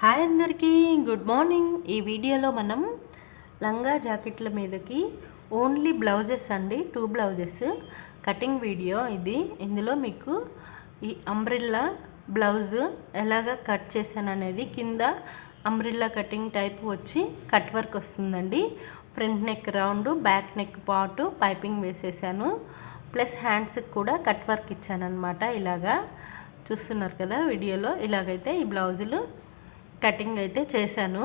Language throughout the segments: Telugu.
హాయ్ అందరికీ, గుడ్ మార్నింగ్. ఈ వీడియోలో మనం లంగా జాకెట్ల మీదకి ఓన్లీ బ్లౌజెస్ అండి, 2 బ్లౌజెస్ కటింగ్ వీడియో ఇది. ఇందులో మీకు ఈ అంబ్రిల్లా బ్లౌజ్ ఎలాగ కట్ చేశాను అనేది, కింద అంబ్రిల్లా కటింగ్ టైప్ వచ్చి కట్ వర్క్ వస్తుందండి. Front neck round, back neck part piping వేసేసాను. ప్లస్ హ్యాండ్స్కి కూడా కట్ వర్క్ ఇచ్చాను అనమాట. ఇలాగా చూస్తున్నారు కదా వీడియోలో. ఇలాగైతే ఈ బ్లౌజులు కటింగ్ అయితే చేశాను.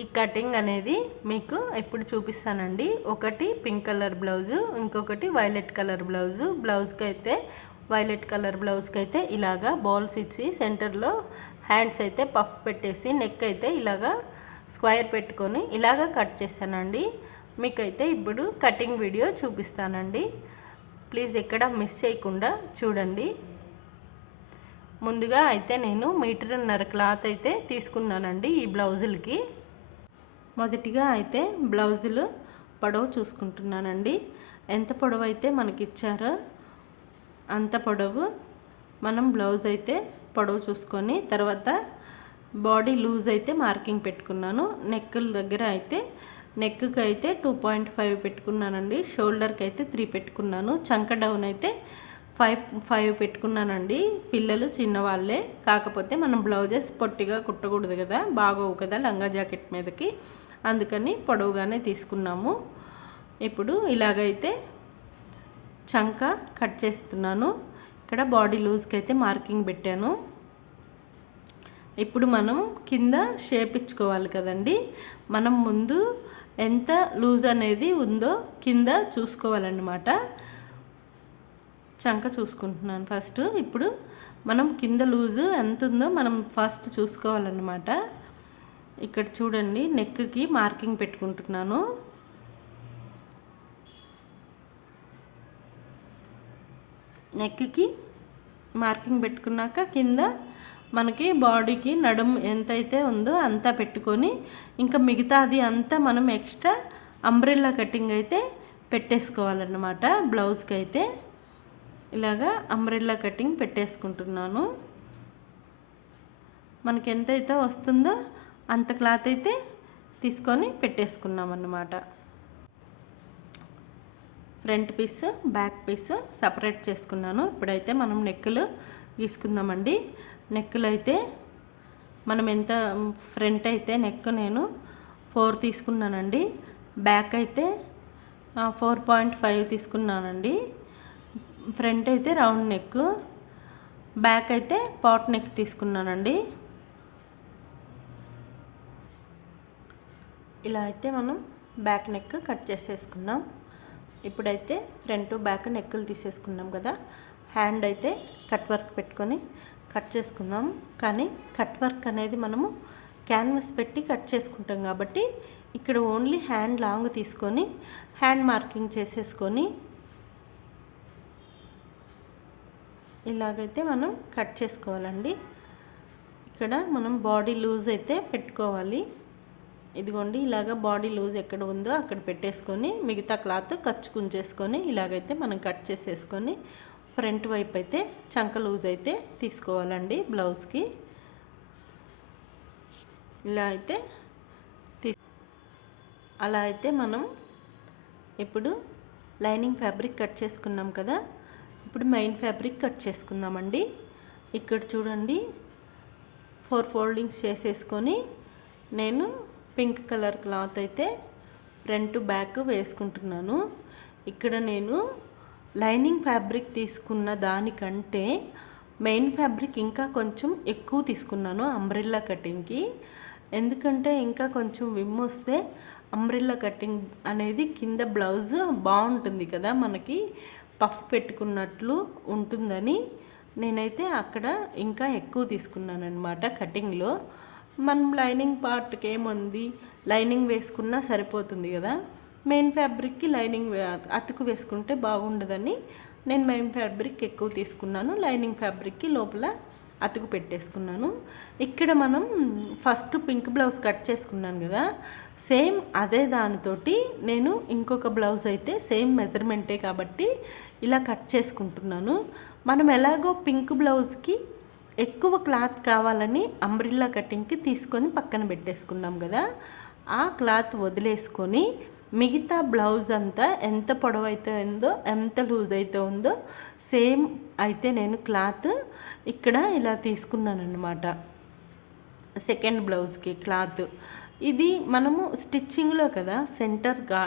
ఈ కటింగ్ అనేది మీకు ఇప్పుడు చూపిస్తానండి. ఒకటి పింక్ కలర్ బ్లౌజు, ఇంకొకటి వైలెట్ కలర్ బ్లౌజు. బ్లౌజ్కి అయితే వైలెట్ కలర్ బ్లౌజ్కి అయితే ఇలాగా బాల్స్ ఇచ్చి సెంటర్లో హ్యాండ్స్ అయితే పఫ్ పెట్టేసి, నెక్ అయితే ఇలాగా స్క్వేర్ పెట్టుకొని ఇలాగా కట్ చేశానండి. మీకైతే ఇప్పుడు కటింగ్ వీడియో చూపిస్తానండి. ప్లీజ్ ఎక్కడ మిస్ చేయకుండా చూడండి. ముందుగా అయితే నేను 1.5 మీటర్ క్లాత్ అయితే తీసుకున్నానండి ఈ బ్లౌజులకి. మొదటిగా అయితే బ్లౌజులు పొడవు చూసుకుంటున్నానండి. ఎంత పొడవు అయితే మనకి ఇచ్చారో అంత పొడవు మనం బ్లౌజ్ అయితే పొడవు చూసుకొని, తర్వాత బాడీ లూజ్ అయితే మార్కింగ్ పెట్టుకున్నాను. నెక్కుల దగ్గర అయితే నెక్కి అయితే 2.5 పెట్టుకున్నానండి. షోల్డర్కి అయితే 3 పెట్టుకున్నాను. చంక డౌన్ అయితే 5 పెట్టుకున్నానండి. పిల్లలు చిన్నవాళ్ళే, కాకపోతే మనం బ్లౌజెస్ పొట్టిగా కుట్టకూడదు కదా, బాగోవు కదా లంగా జాకెట్ మీదకి, అందుకని పొడవుగానే తీసుకున్నాము. ఇప్పుడు ఇలాగైతే చంక కట్ చేస్తున్నాను. ఇక్కడ బాడీ లూజ్కి అయితే మార్కింగ్ పెట్టాను. ఇప్పుడు మనం కింద షేప్ ఇచ్చుకోవాలి కదండి. మనం ముందు ఎంత లూజ్ అనేది ఉందో కింద చూసుకోవాలన్నమాట. చంక చూసుకుంటున్నాను ఫస్ట్. ఇప్పుడు మనం కింద లూజు ఎంత ఉందో మనం ఫస్ట్ చూసుకోవాలన్నమాట. ఇక్కడ చూడండి, నెక్కి మార్కింగ్ పెట్టుకుంటున్నాను. నెక్కి మార్కింగ్ పెట్టుకున్నాక కింద మనకి బాడీకి నడుము ఎంతైతే ఉందో అంతా పెట్టుకొని, ఇంకా మిగతాది అంతా మనం ఎక్స్ట్రా అంబ్రెల్లా కటింగ్ అయితే పెట్టేసుకోవాలన్నమాట. బ్లౌజ్కి అయితే ఇలాగా అంబ్రెల్లా కటింగ్ పెట్టేసుకుంటున్నాను. మనకి ఎంతైతే వస్తుందో అంత క్లాత్ అయితే తీసుకొని పెట్టేసుకున్నాం అన్నమాట. Front piece, back piece separate చేసుకున్నాను. ఇప్పుడైతే మనం నెక్కులు గీసుకుందామండి. నెక్కులు అయితే మనం ఎంత ఫ్రంట్ అయితే నెక్ నేను 4 తీసుకున్నానండి. బ్యాక్ అయితే 4.5 తీసుకున్నానండి. ఫ్రంట్ అయితే రౌండ్ నెక్, బ్యాక్ అయితే పాట్ నెక్ తీసుకున్నానండి. ఇలా అయితే మనం బ్యాక్ నెక్ కట్ చేసేసుకున్నాం. ఇప్పుడైతే ఫ్రంట్ బ్యాక్ నెక్కులు తీసేసుకున్నాం కదా. హ్యాండ్ అయితే కట్ వర్క్ పెట్టుకొని కట్ చేసుకుందాం. కానీ కట్ వర్క్ అనేది మనము క్యాన్వాస్ పెట్టి కట్ చేసుకుంటాం కాబట్టి ఇక్కడ ఓన్లీ హ్యాండ్ లాంగ్ తీసుకొని హ్యాండ్ మార్కింగ్ చేసేసుకొని ఇలాగైతే మనం కట్ చేసుకోవాలండి. ఇక్కడ మనం బాడీ లూజ్ అయితే పెట్టుకోవాలి. ఇదిగోండి, ఇలాగ బాడీ లూజ్ ఎక్కడ ఉందో అక్కడ పెట్టేసుకొని మిగతా క్లాత్ కచ్చుకుంచేసుకొని ఇలాగైతే మనం కట్ చేసేసుకొని ఫ్రంట్ వైపు అయితే చంక లూజ్ అయితే తీసుకోవాలండి బ్లౌజ్కి. ఇలా అయితే అలా అయితే మనం ఇప్పుడు లైనింగ్ ఫ్యాబ్రిక్ కట్ చేసుకున్నాం కదా. ఇప్పుడు మెయిన్ ఫ్యాబ్రిక్ కట్ చేసుకుందామండి. ఇక్కడ చూడండి, 4 ఫోల్డింగ్స్ చేసేసుకొని నేను పింక్ కలర్ క్లాత్ అయితే ఫ్రంట్ బ్యాక్ వేసుకుంటున్నాను. ఇక్కడ నేను లైనింగ్ ఫ్యాబ్రిక్ తీసుకున్న దానికంటే మెయిన్ ఫ్యాబ్రిక్ ఇంకా కొంచెం ఎక్కువ తీసుకున్నాను అంబ్రెల్లా కటింగ్కి. ఎందుకంటే ఇంకా కొంచెం విమ్ వస్తే అంబ్రెల్లా కటింగ్ అనేది కింద బ్లౌజ్ బాగుంటుంది కదా, మనకి పఫ్ పెట్టుకున్నట్లు ఉంటుందని నేనైతే అక్కడ ఇంకా ఎక్కువ తీసుకున్నాను అనమాట కటింగ్లో. మనం లైనింగ్ పార్ట్కి ఏముంది, లైనింగ్ వేసుకున్నా సరిపోతుంది కదా. మెయిన్ ఫ్యాబ్రిక్కి లైనింగ్ అతుకు వేసుకుంటే బాగుండదని నేను మెయిన్ ఫ్యాబ్రిక్ ఎక్కువ తీసుకున్నాను. లైనింగ్ ఫ్యాబ్రిక్కి లోపల అతుకు పెట్టేసుకున్నాను. ఇక్కడ మనం ఫస్ట్ పింక్ బ్లౌజ్ కట్ చేసుకున్నాను కదా, సేమ్ అదే దానితోటి నేను ఇంకొక బ్లౌజ్ అయితే సేమ్ మెజర్మెంటే కాబట్టి ఇలా కట్ చేసుకుంటున్నాను. మనం ఎలాగో పింక్ బ్లౌజ్కి ఎక్కువ క్లాత్ కావాలని అంబ్రిల్లా కటింగ్కి తీసుకొని పక్కన పెట్టేసుకున్నాం కదా, ఆ క్లాత్ వదిలేసుకొని మిగతా బ్లౌజ్ అంతా ఎంత పొడవు అయితే ఉందో ఎంత లూజ్ అయితే ఉందో సేమ్ అయితే నేను క్లాత్ ఇక్కడ ఇలా తీసుకున్నాను అన్నమాట. సెకండ్ బ్లౌజ్కి క్లాత్ ఇది మనము స్టిచ్చింగ్లో కదా సెంటర్గా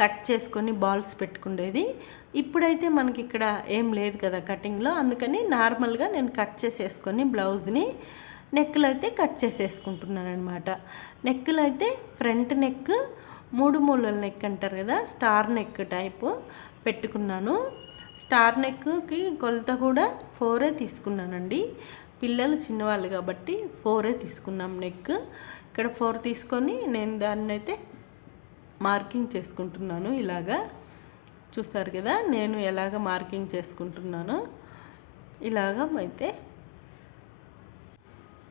కట్ చేసుకొని బాల్స్ పెట్టుకునేది. ఇప్పుడైతే మనకి ఇక్కడ ఏం లేదు కదా కటింగ్లో, అందుకని నార్మల్గా నేను కట్ చేసేసుకొని బ్లౌజ్ని నెక్కులు అయితే కట్ చేసేసుకుంటున్నాను అనమాట. నెక్కులు అయితే ఫ్రంట్ నెక్ 3 మూలల నెక్ అంటారు కదా, స్టార్ నెక్ టైపు పెట్టుకున్నాను. స్టార్ నెక్కి కొలత కూడా 4 తీసుకున్నానండి. పిల్లలు చిన్నవాళ్ళు కాబట్టి 4 తీసుకున్నాం నెక్. ఇక్కడ 4 తీసుకొని నేను దాన్ని అయితే మార్కింగ్ చేసుకుంటున్నాను. ఇలాగా చూస్తారు కదా నేను ఎలాగ మార్కింగ్ చేసుకుంటున్నాను.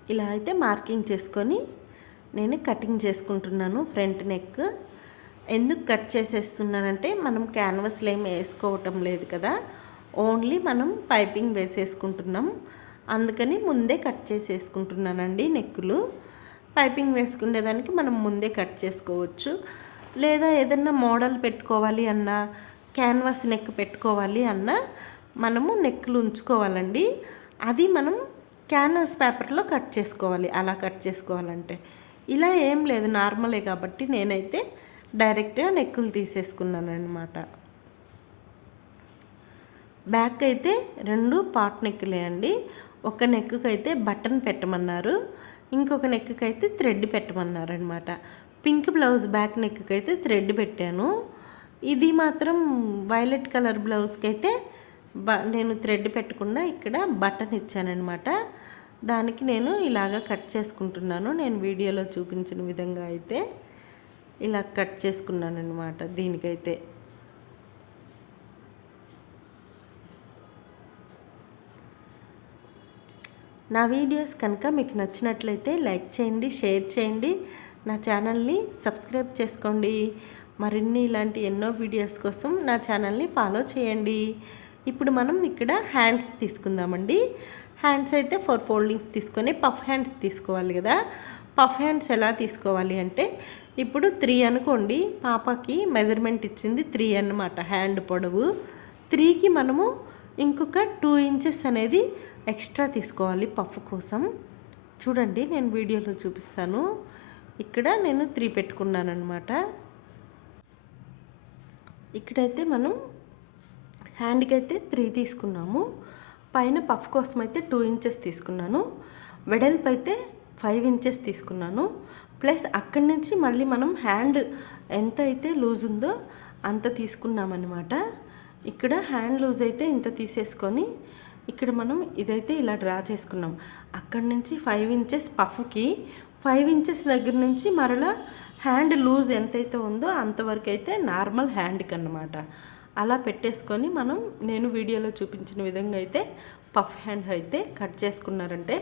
ఇలా అయితే మార్కింగ్ చేసుకొని నేను కటింగ్ చేసుకుంటున్నాను. ఫ్రంట్ నెక్ ఎందుకు కట్ చేసేస్తున్నానంటే మనం క్యాన్వాస్లో ఏమి వేసుకోవటం లేదు కదా, ఓన్లీ మనం పైపింగ్ వేసేసుకుంటున్నాం. అందుకని ముందే కట్ చేసేసుకుంటున్నానండి నెక్కులు. పైపింగ్ వేసుకునేదానికి మనం ముందే కట్ చేసుకోవచ్చు. లేదా ఏదన్నా మోడల్ పెట్టుకోవాలి అన్నా, క్యాన్వాస్ నెక్ పెట్టుకోవాలి అన్నా మనము నెక్కులు ఉంచుకోవాలండి. అది మనం క్యాన్వాస్ పేపర్లో కట్ చేసుకోవాలి. అలా కట్ చేసుకోవాలంటే ఇలా ఏం లేదు, నార్మలే కాబట్టి నేనైతే డైరెక్ట్గా నెక్కులు తీసేసుకున్నాను అనమాట. బ్యాక్ అయితే 2 పాట్ నెక్కులే అండి. ఒక నెక్కుకి అయితే బటన్ పెట్టమన్నారు, ఇంకొక నెక్కి అయితే థ్రెడ్ పెట్టమన్నారు అనమాట. పింక్ బ్లౌజ్ బ్యాక్ నెక్కి అయితే థ్రెడ్ పెట్టాను. ఇది మాత్రం వైలెట్ కలర్ బ్లౌజ్కి అయితే నేను థ్రెడ్ పెట్టకుండా ఇక్కడ బటన్ ఇచ్చానమాట. దానికి నేను ఇలాగ కట్ చేసుకుంటున్నాను. నేను వీడియోలో చూపించిన విధంగా అయితే ఇలా కట్ చేసుకున్నాను అనమాట. దీనికైతే నా వీడియోస్ కనుక మీకు నచ్చినట్లయితే లైక్ చేయండి, షేర్ చేయండి, నా ఛానల్ని సబ్స్క్రైబ్ చేసుకోండి. మరిన్ని ఇలాంటి ఎన్నో వీడియోస్ కోసం నా ఛానల్ని ఫాలో చేయండి. ఇప్పుడు మనం ఇక్కడ హ్యాండ్స్ తీసుకుందామండి. హ్యాండ్స్ అయితే 4 ఫోల్డింగ్స్ తీసుకొని పఫ్ హ్యాండ్స్ తీసుకోవాలి కదా. పఫ్ హ్యాండ్స్ ఎలా తీసుకోవాలి అంటే ఇప్పుడు 3 అనుకోండి, పాపకి మెజర్మెంట్ ఇచ్చింది 3 అన్నమాట హ్యాండ్ పొడవు. 3కి మనము ఇంకొక 2 ఇంచెస్ అనేది ఎక్స్ట్రా తీసుకోవాలి పఫ్ కోసం. చూడండి నేను వీడియోలో చూపిస్తాను. ఇక్కడ నేను 3 పెట్టుకున్నాను అనమాట. ఇక్కడైతే మనం హ్యాండ్కి అయితే 3 తీసుకున్నాము. పైన పఫ్ కోసం అయితే 2 ఇంచెస్ తీసుకున్నాను. వెడల్పు అయితే 5 ఇంచెస్ తీసుకున్నాను. ప్లస్ అక్కడి నుంచి మళ్ళీ మనం హ్యాండ్ ఎంత అయితే లూజ్ ఉందో అంత తీసుకున్నామన్నమాట. ఇక్కడ హ్యాండ్ లూజ్ అయితే ఇంత తీసేసుకొని ఇక్కడ మనం ఇదైతే ఇలా డ్రా చేసుకున్నాం. అక్కడి నుంచి 5 ఇంచెస్ పఫ్కి, 5 ఇంచెస్ దగ్గర నుంచి మరలా హ్యాండ్ లూజ్ ఎంతైతే ఉందో అంతవరకు అయితే నార్మల్ హ్యాండ్కి అన్నమాట. అలా పెట్టేసుకొని నేను వీడియోలో చూపించిన విధంగా అయితే పఫ్ హ్యాండ్ అయితే కట్ చేసుకున్నారంటే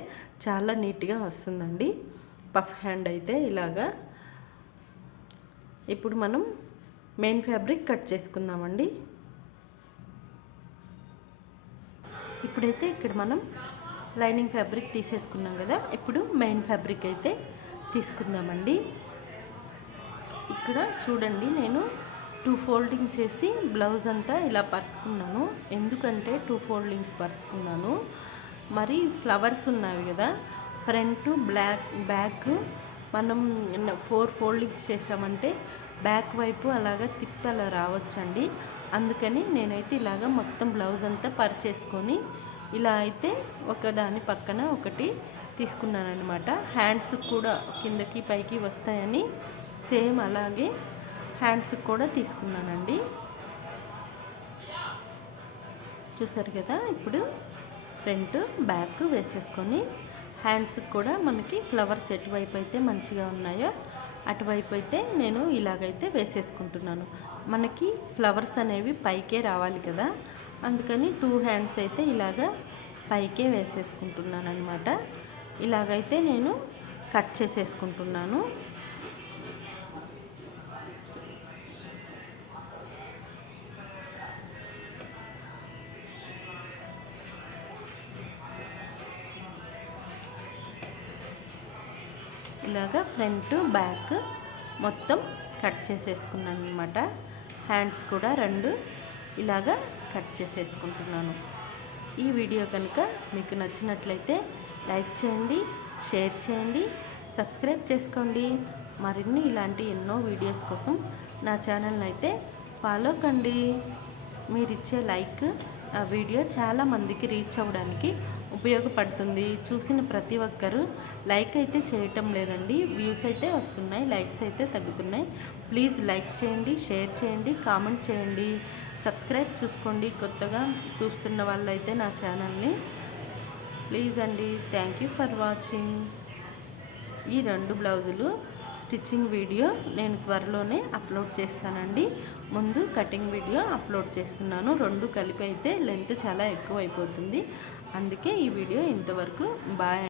చాలా నీట్గా వస్తుందండి పఫ్ హ్యాండ్ అయితే ఇలాగా. ఇప్పుడు మనం మెయిన్ ఫ్యాబ్రిక్ కట్ చేసుకుందామండి. ఇప్పుడైతే ఇక్కడ మనం లైనింగ్ ఫ్యాబ్రిక్ తీసేసుకున్నాం కదా, ఇప్పుడు మెయిన్ ఫ్యాబ్రిక్ అయితే తీసుకుందామండి. ఇక్కడ చూడండి నేను 2 ఫోల్డింగ్స్ వేసి బ్లౌజ్ అంతా ఇలా పరుచుకున్నాను. ఎందుకంటే 2 ఫోల్డింగ్స్ పరుచుకున్నాను. మరి ఫ్లవర్స్ ఉన్నాయి కదా, ఫ్రంట్ బ్యాక్ మనం 4 ఫోల్డింగ్స్ చేసామంటే బ్యాక్ వైపు అలాగా తిప్పి అలా రావచ్చండి. అందుకని నేనైతే ఇలాగ మొత్తం బ్లౌజ్ అంతా పరిచేసుకొని ఇలా అయితే ఒకదాని పక్కన ఒకటి తీసుకున్నాను అనమాట. హ్యాండ్స్ కూడా కిందకి పైకి వస్తాయని సేమ్ అలాగే హ్యాండ్స్ కూడా తీసుకున్నానండి. చూసారు కదా, ఇప్పుడు ఫ్రంట్ బ్యాక్ వేసేసుకొని హ్యాండ్స్కి కూడా మనకి ఫ్లవర్స్ ఎటువైపు అయితే మంచిగా ఉన్నాయో అటువైపు అయితే నేను ఇలాగైతే వేసేసుకుంటున్నాను. మనకి ఫ్లవర్స్ అనేవి పైకే రావాలి కదా, అందుకని 2 హ్యాండ్స్ అయితే ఇలాగా పైకే వేసేసుకుంటున్నాను అనమాట. ఇలాగైతే నేను కట్ చేసేసుకుంటున్నాను. ఇలాగా ఫ్రంట్ బ్యాక్ మొత్తం కట్ చేసేసుకున్నాను అనమాట. హ్యాండ్స్ కూడా 2 ఇలాగా కట్ చేసేసుకుంటున్నాను. ఈ వీడియో కనుక మీకు నచ్చినట్లయితే లైక్ చేయండి, షేర్ చేయండి, సబ్స్క్రైబ్ చేసుకోండి. మరిన్ని ఇలాంటి ఎన్నో వీడియోస్ కోసం నా ఛానల్ని అయితే ఫాలో కండి. మీరు ఇచ్చే లైక్ ఆ వీడియో చాలా మందికి రీచ్ అవ్వడానికి ఉపయోగపడుతుంది. చూసిన ప్రతి ఒక్కరూ లైక్ అయితే చేయటం లేదండి. వ్యూస్ అయితే వస్తున్నాయి, లైక్స్ అయితే తగ్గుతున్నాయి. ప్లీజ్ లైక్ చేయండి, షేర్ చేయండి, కామెంట్ చేయండి, సబ్స్క్రైబ్ చూసుకోండి. కొత్తగా చూస్తున్న వాళ్ళైతే నా ఛానల్ని ప్లీజ్ అండి. Thank you for watching. ఈ 2 బ్లౌజులు స్టిచ్చింగ్ వీడియో నేను త్వరలోనే అప్లోడ్ చేస్తానండి. ముందు కటింగ్ వీడియో అప్లోడ్ చేస్తున్నాను. 2 కలిపి అయితే లెంత్ చాలా ఎక్కువ అయిపోతుంది. అందుకే ఈ వీడియో ఇంతవరకు. బాయ్.